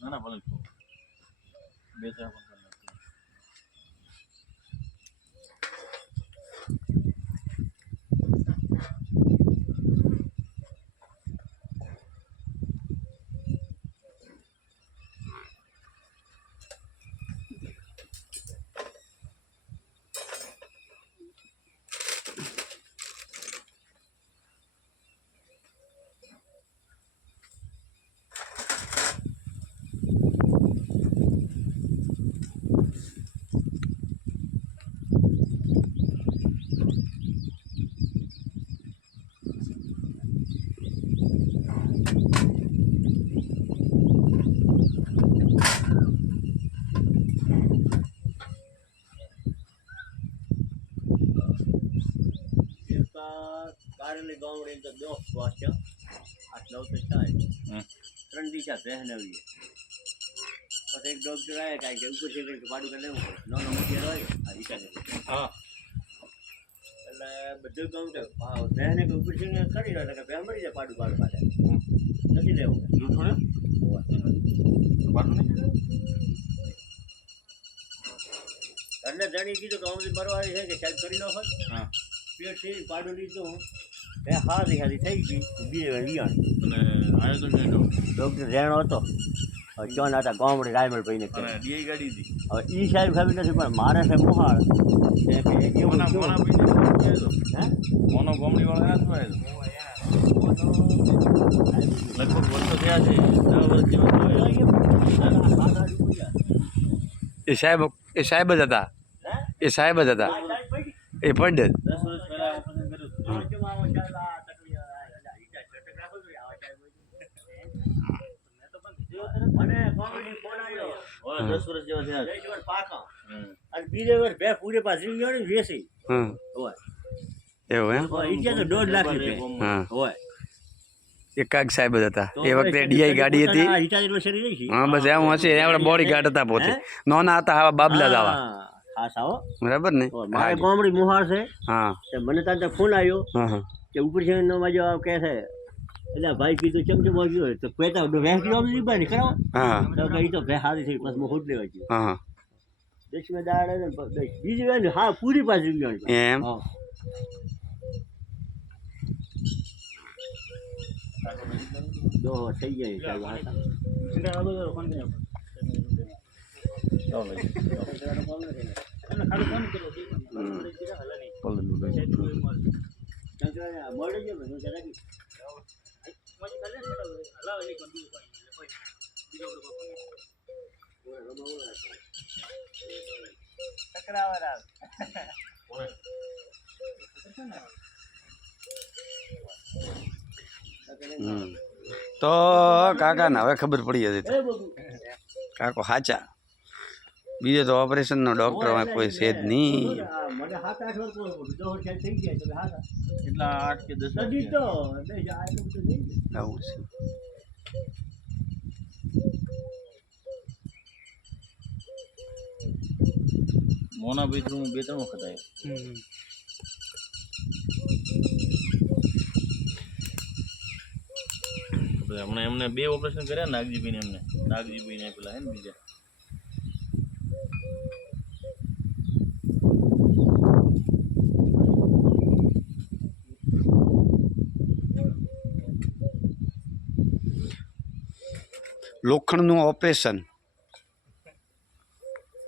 ના ના ભલે બે ત્રણ કારેલી ગામડી તો 10 વાક્ય 8-9 તો થાય 3 દિશા બહેનવી પછી એક ડોક્ટર આવે કાંઈ કે ઉપર છે કે પાડું કરી લેવું પડે નાનો મોટી હોય આ દિશા હા એટલે બધું કામ છે બહેને કે ઉપર છે કરી રહ્યો કે બહેન મળી જાય પાડું પાસે નથી લેવું પાડું નથી એટલે જાણી કીધું કે અમથી બરવાળી છે કે સાહેબ કરી નો હોય હા પેટ છે પાડું લીધું એ હારી થઈ ગઈ બીજે વિયાણી અને આયો તો ડોક્ટર રેણો હતો ક્યાં હતા ગામડે રાયમલ ભાઈને ડીઆઈ ગાડી હતી હવે ઈ સાહેબ ખબર નથી પણ મારે છે મોહાળ મોનો ગામડી વાળા લગભગ વર્ષો થયા છે 10 વર્ષ એ સાહેબ જ હતા એ પંડિત બીજે વર્ષ બે પૂરે પાછી વેસી એવું એમ તો 1.5 લાખ રૂપિયા હોય એકાગ સાહેબ જ હતા એ વખતે ડીઆઈ ગાડી હતી હા બસ એમ હશે આપણે બોડી ગાર્ડ હતા પોતે નોના હતા આવા બાબલા જ આવા ખાસ આવો બરાબર ને મારે ગામડી મોહાર છે હા મને તાર ફોન આવ્યો કે ઉપર છે નો માજો કે છે એટલે ભાઈ કીધું ચમચમ વાગ્યો હોય તો કહેતા વેચી આવડી બાની કરાવો હા તો કઈ તો ભે હારી થઈ બસ મોહટ લેવા ગયો હા દેશમે દાડે ને બીજી વાર હા પૂરી પાછી ગયો એમ દો થઈ જાય તો કાકાને હવે ખબર પડી હતી કાકો સાચા બીજો તો ઓપરેશનનો ડૉક્ટર કોઈ છે જ નહીં કેટલા 8 કે 10 આવું છે મોના ભાઈ હું 2-3 વખત આવ્યો હમણાં એમને 2 ઓપરેશન કર્યા નાગજીભાઈને પેલા હે ને બીજા લોખંડનું ઓપરેશન